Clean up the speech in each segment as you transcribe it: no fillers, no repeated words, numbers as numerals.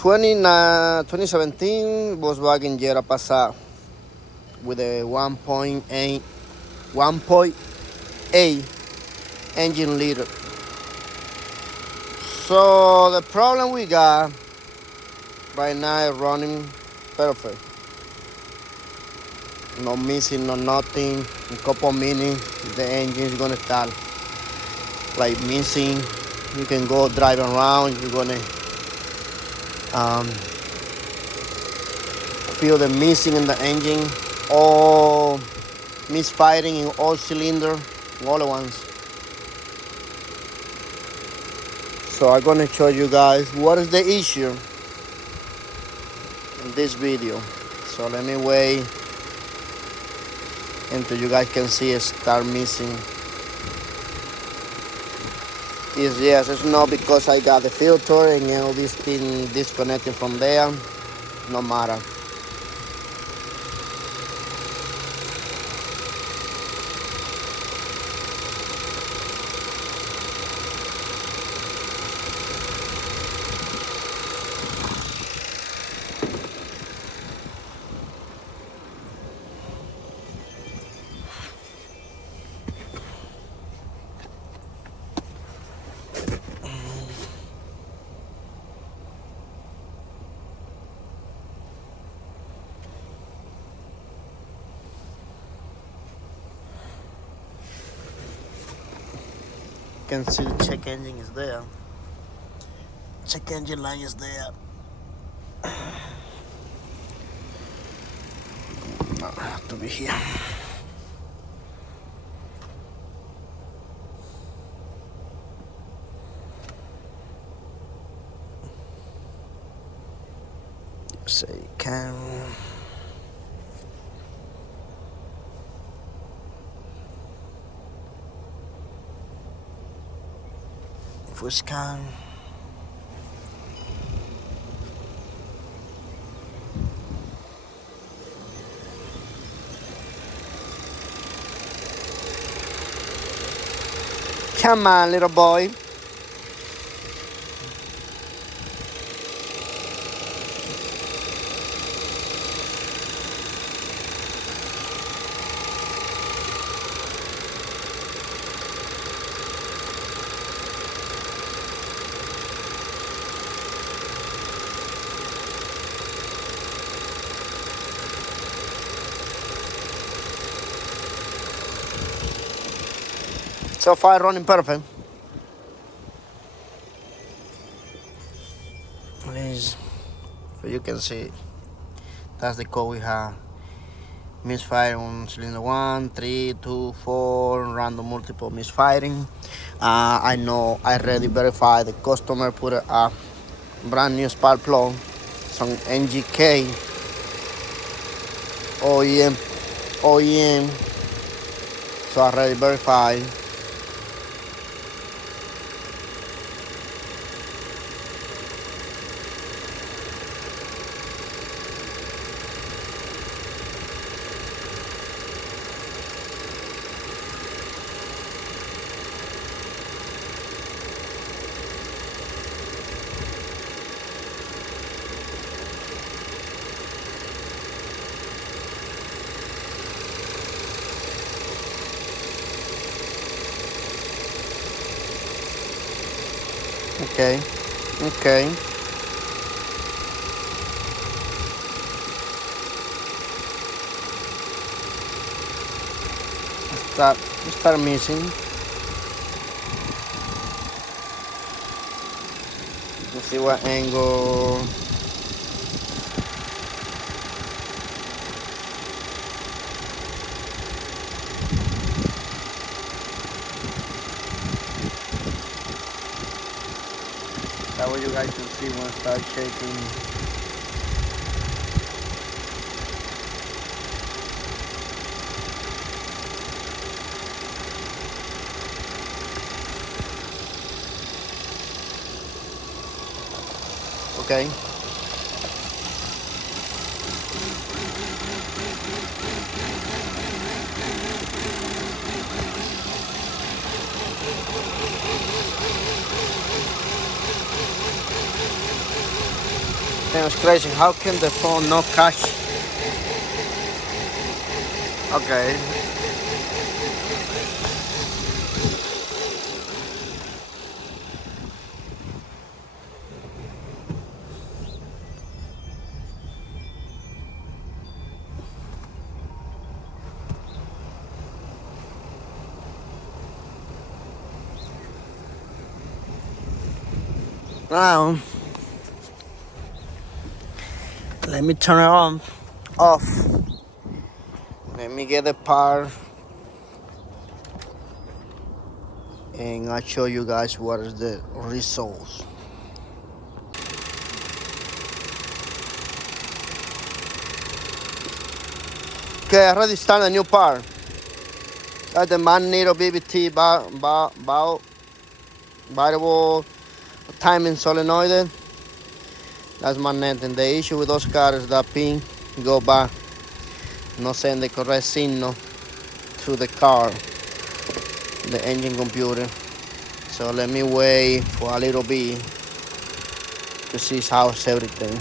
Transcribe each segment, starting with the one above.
2017 Volkswagen Jetta Passat with a 1.8 engine liter. So the problem we got right now is running perfect. No missing, no nothing. In a couple minutes, the engine is gonna start like missing. You can go driving around. You're gonna feel the missing in the engine, or misfiring in all cylinder, all at once. So I'm gonna show you guys what is the issue in this video. So let me wait until you guys can see it start missing. Yes, it's not because I got the filter and all this thing disconnecting from there. No matter. You can see the check engine is there. Check engine line is there. Have to be here. Say can. If we scan. Come on, little boy. So far running perfect. Please, so you can see that's the code we have. Misfire on cylinder 1, 3, 2, 4, random multiple misfiring. I know I already verified the customer put a brand new spark plug, some NGK OEM. So I already verified. Okay. Start missing. Let's see what angle. That way you guys can see when it starts shaking. Okay. Damn, it's crazy. How can the phone not catch? Okay. Now, let me turn it on, off. Let me get the part, and I'll show you guys what is the results. Okay, I already started a new part. That's the magneto BBT variable timing solenoid. That's magnet. And the issue with those cars is that pin go back, not send the correct signal to the car, the engine computer. So let me wait for a little bit to see how's everything.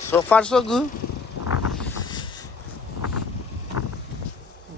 So far so good.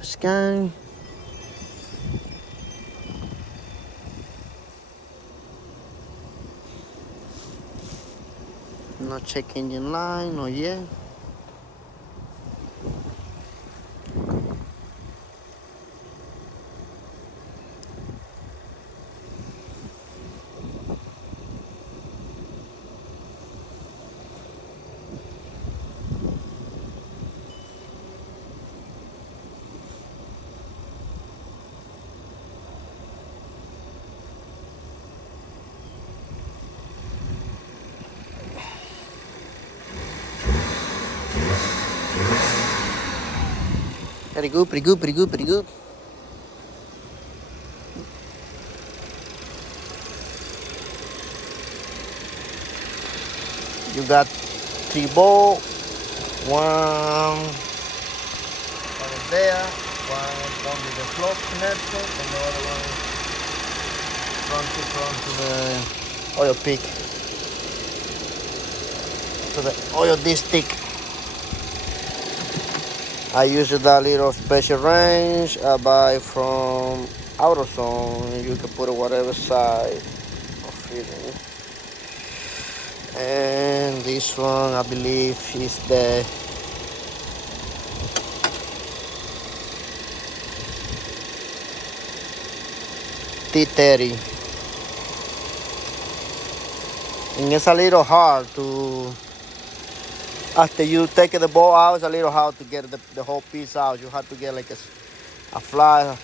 Scan. No check engine light, no yet. Pretty good, pretty good, pretty good, pretty good. You got 3 bolts, one over there, one under the float connector, and the other one front to the oil peak, to the oil dipstick. I use that little special range I buy from AutoZone. You can put it whatever side of fitting. And this one I believe is the T30. And it's a little hard to, after you take the bolt out, it's a little hard to get the whole piece out. You have to get like a ply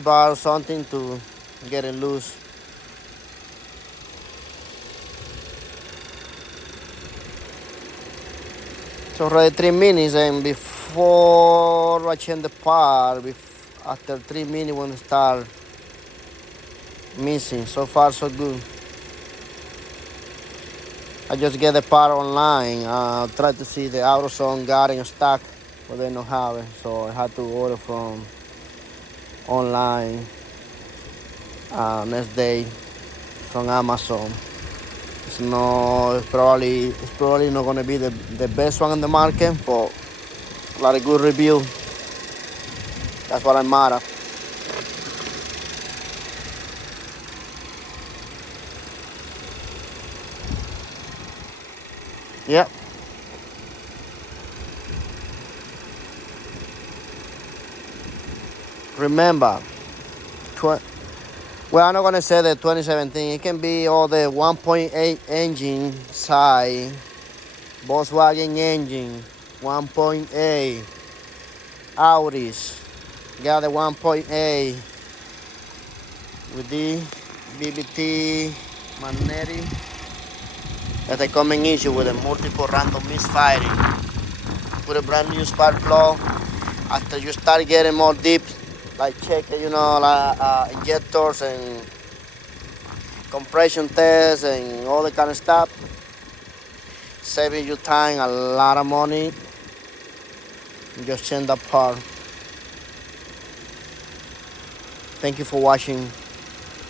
bar or something to get it loose. It's already 3 minutes, and before I change the part, after 3 minutes when it start missing. So far so good. I just get the part online. Try to see the AutoZone got in stock, but they don't have it, so I had to order from online next day from Amazon. It's probably not gonna be the best one on the market, but a lot of good review. That's what I'm mad at. Yep. Remember, well, I'm not gonna say the 2017. It can be all the 1.8 engine side, Volkswagen engine, 1.8 Audis. Got the 1.8 with the BBT magnetic. That's a common issue with a multiple random misfiring. Put a brand new spark plug. After you start getting more deep, like checking, like injectors and compression tests and all that kind of stuff, saving you time, a lot of money. Just change that part. Thank you for watching.